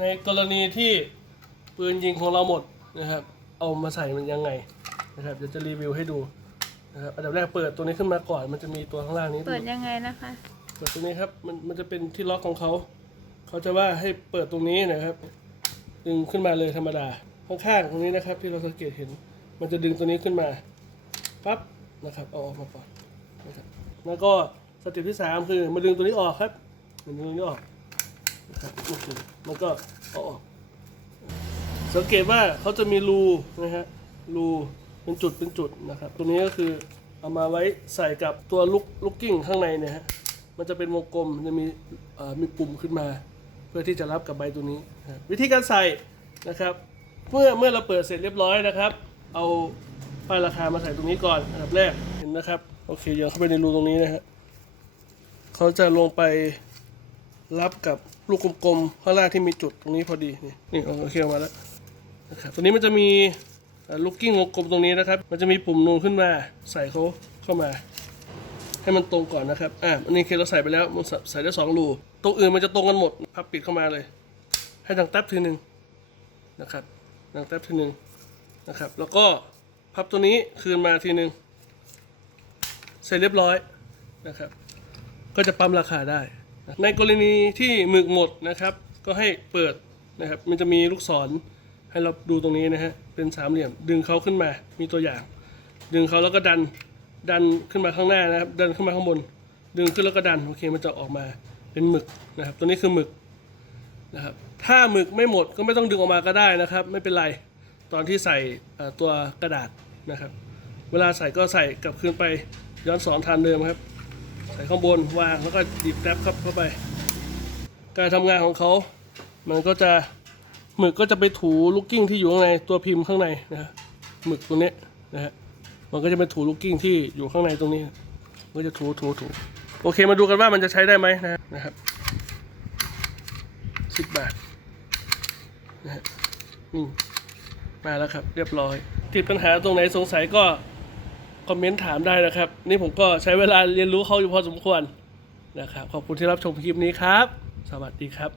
ในกรณีที่ปืนยิงของเราหมดนะครับ เอามาใส่มันยังไงนะครับเดี๋ยวจะรีวิวให้ดูนะครับอันดับแรกเปิดตัวนี้ขึ้นมาก่อนมันจะมีตัวข้างล่างนี้เปิดยังไงนะคะ เปิดตรงนี้ครับมันมันจะเป็นที่ล็อกของเขาเขาจะว่าให้เปิดตรงนี้นะครับ ดึงขึ้นมาเลยธรรมดาข้างๆตรงนี้นะครับ ที่เราสังเกตเห็น มันจะดึงตัวนี้ขึ้นมาปั๊บนะครับเอาออกมาก่อนนะครับแล้วก็สเต็ปที่สามคือมาดึงตัวนี้ออกครับดึงตัวนี้ออก นะครับโอเคมันก็เอาออกสังเกตว่าเขาจะมีรูนะฮะรูเป็นจุดเป็นจุดนะครับตัวนี้ก็คือเอามาไว้ใส่กับตัวลูกลูกกิ้งข้างในเนี่ยฮะมันจะเป็นวงกลมจะมีมีปุ่มขึ้นมา เพื่อที่จะรับกับใบตัวนี้ วิธีการใส่นะครับ เมื่อเมื่อเราเปิดเสร็จเรียบร้อยนะครับ เอาป้ายราคามาใส่ตรงนี้ก่อนอันดับแรกเห็นนะครับโอเคโยนเข้าไปในรูตรงนี้นะฮะเขาจะลงไปรับกับ ลูกกลมๆข้างล่างที่มีจุดตรงนี้พอดีนี่นี่โอเคออกมาแล้วนะครับตัวนี้มันจะมีลูกกิ้งวงกลมตรงนี้นะครับ มันจะมีปุ่มนูนขึ้นมา ใส่เขาเข้ามา ให้มันตรงก่อนนะครับอ่าอันนี้เคเราใส่ไปแล้วมันใส่ได้สองรูตรงอื่นมันจะตรงกันหมดพับปิดเข้ามาเลย ให้ดังแท็บทีหนึ่งนะครับดังแท็บทีหนึ่งนะครับ แล้วก็พับตัวนี้คืนมาทีหนึ่งเสร็จเรียบร้อยนะครับ ก็จะปั๊มราคาได้ ในกรณีที่หมึกหมดนะครับ ก็ให้เปิดนะครับ มันจะมีลูกศรให้เราดูตรงนี้นะฮะ เป็นสามเหลี่ยม ดึงเขาขึ้นมา มีตัวอย่าง ดึงเขาแล้วก็ดัน ดันขึ้นมาข้างหน้านะครับ ดันขึ้นมาข้างบน ดึงขึ้นแล้วก็ดัน โอเค มันจะออกมาเป็นหมึกนะครับ ตัวนี้คือหมึกนะครับ ถ้าหมึกไม่หมดก็ไม่ต้องดึงออกมาก็ได้นะครับ ไม่เป็นไร ตอนที่ใส่ตัวกระดาษนะครับ เวลาใส่ก็ใส่กลับคืนไปย้อนสอนทานเดิมครับ ส่ข้างบนวางแล้วก็ดิบแรปครับเข้าไป การทำงานของเขามันก็จะหมึกก็จะไปถูลูกกิ้งที่อยู่ข้างในตัวพิมพ์ข้างในนะฮะหมึกตัวนี้นะฮะมันก็จะไปถูลูกกิ้งที่อยู่ข้างในตรงนี้มันก็จะถูถูถูโอเคมาดูกันว่ามันจะใช้ได้ไหมนะนะครับสิบบาทนะฮะนี่มาแล้วครับ เรียบร้อย ติดปัญหาตรงไหนสงสัยก็ คอมเมนต์ถามได้นะครับ นี่ผมก็ใช้เวลาเรียนรู้เขาอยู่พอสมควรนะครับ ขอบคุณที่รับชมคลิปนี้ครับ สวัสดีครับ